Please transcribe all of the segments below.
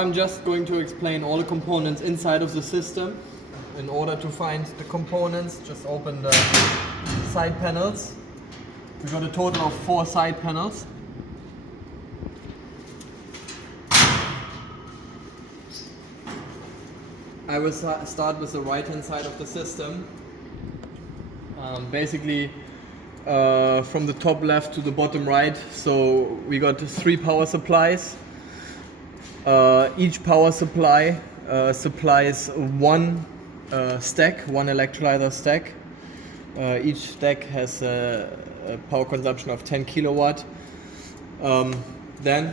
I'm just going to explain all the components inside of the system. In order to find the components, just open the side panels. We've got a total of 4 side panels. I will start with the right hand side of the system. Basically from the top left to the bottom right. So we got 3 power supplies. Each power supply supplies one stack, one electrolyzer stack. Each stack has a power consumption of 10 kilowatt. Then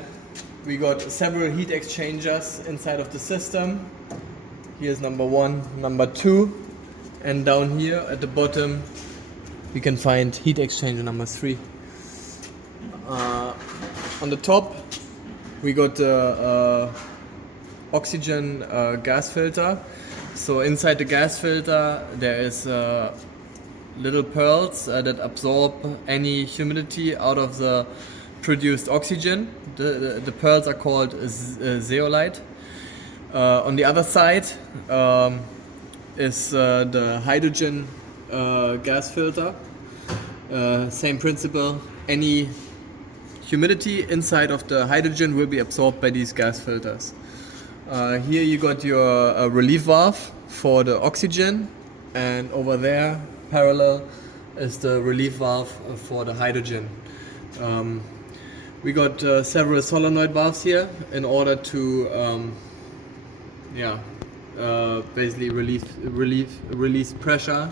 we got several heat exchangers inside of the system. Here's number 1, number 2, and down here at the bottom we can find heat exchanger number 3. On the top we got the oxygen gas filter. So inside the gas filter there is little pearls that absorb any humidity out of the produced oxygen. The pearls are called zeolite. On the other side is the hydrogen gas filter. Same principle. Any humidity inside of the hydrogen will be absorbed by these gas filters. Here you got your relief valve for the oxygen, and over there parallel is the relief valve for the hydrogen. We got several solenoid valves here in order to basically release pressure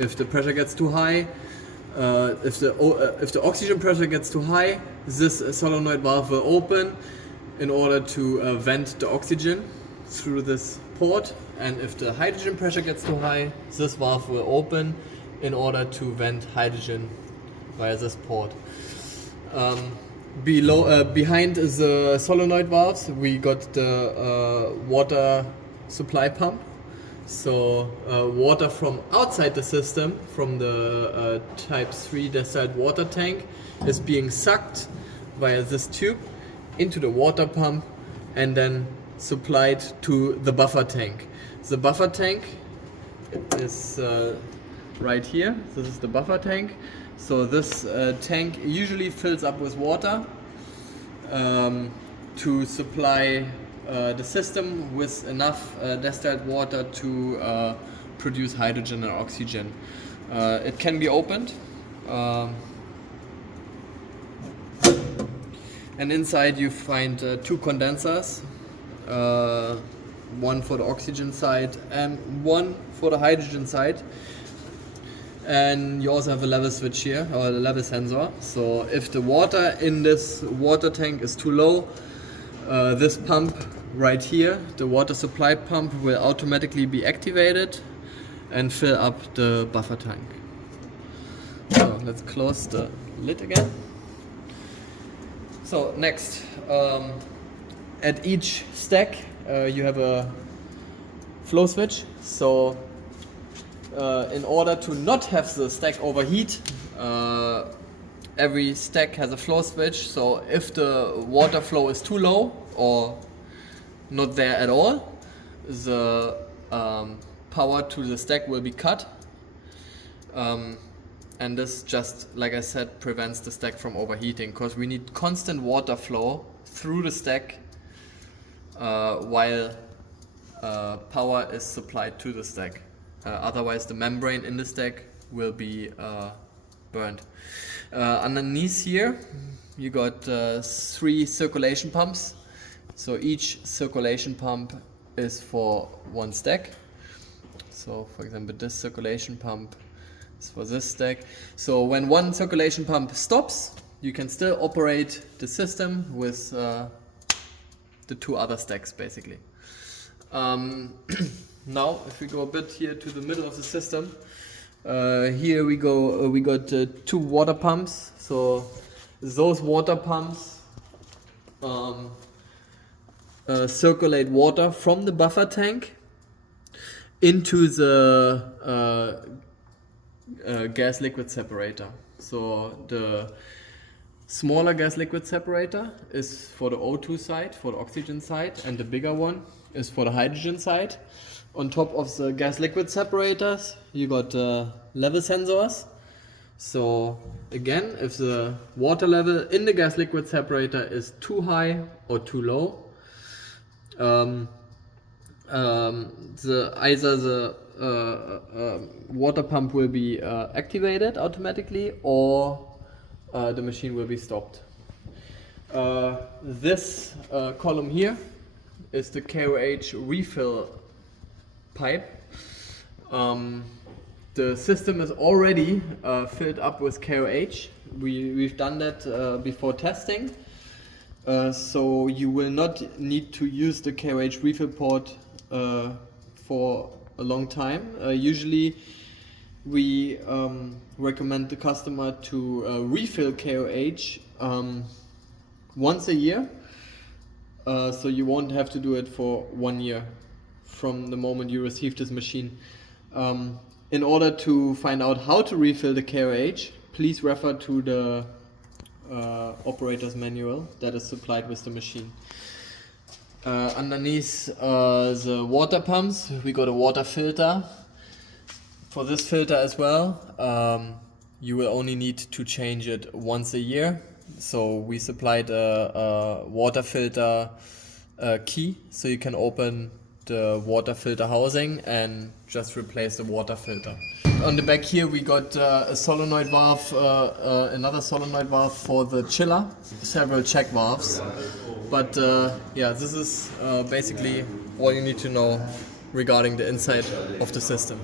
if the pressure gets too high. If the oxygen pressure gets too high, this solenoid valve will open in order to vent the oxygen through this port, and if the hydrogen pressure gets too high, this valve will open in order to vent hydrogen via this port. Behind the solenoid valves we got the water supply pump. So water from outside the system, from the type 3 distilled water tank, is being sucked via this tube into the water pump and then supplied to the buffer tank. The buffer tank is right here. This is the buffer tank. So this tank usually fills up with water to supply the system with enough distilled water to produce hydrogen and oxygen. It can be opened, and inside you find 2 condensers, one for the oxygen side and one for the hydrogen side. And you also have a level switch here, or a level sensor. So if the water in this water tank is too low, this pump right here, the water supply pump, will automatically be activated and fill up the buffer tank. So let's close the lid again. So next, at each stack you have a flow switch. So in order to not have the stack overheat, every stack has a flow switch. So if the water flow is too low or not there at all, the power to the stack will be cut. And this, just like I said, prevents the stack from overheating, because we need constant water flow through the stack while power is supplied to the stack. Otherwise the membrane in the stack will be burned. Underneath here you got 3 circulation pumps. So each circulation pump is for 1 stack. So for example this circulation pump is for this stack. So when one circulation pump stops, you can still operate the system with the 2 other stacks basically. Now if we go a bit here to the middle of the system, here we got 2 water pumps. So those water pumps circulate water from the buffer tank into the gas liquid separator. So the smaller gas liquid separator is for the O2 side, for the oxygen side, and the bigger one is for the hydrogen side. On top of the gas liquid separators, you got level sensors. So again, if the water level in the gas liquid separator is too high or too low, either the water pump will be activated automatically, or the machine will be stopped. This column here is the KOH refill pipe. The system is already filled up with KOH. We've done that before testing. So you will not need to use the KOH refill port for a long time. Usually we recommend the customer to refill KOH once a year. So you won't have to do it for 1 year from the moment you receive this machine. In order to find out how to refill the KOH, please refer to the operator's manual that is supplied with the machine. Underneath the water pumps, we got a water filter. For this filter as well, you will only need to change it once a year. So we supplied a water filter key, so you can open the water filter housing and just replace the water filter. On the back here we got a solenoid valve, another solenoid valve for the chiller, several check valves. But yeah, this is basically all you need to know regarding the inside of the system.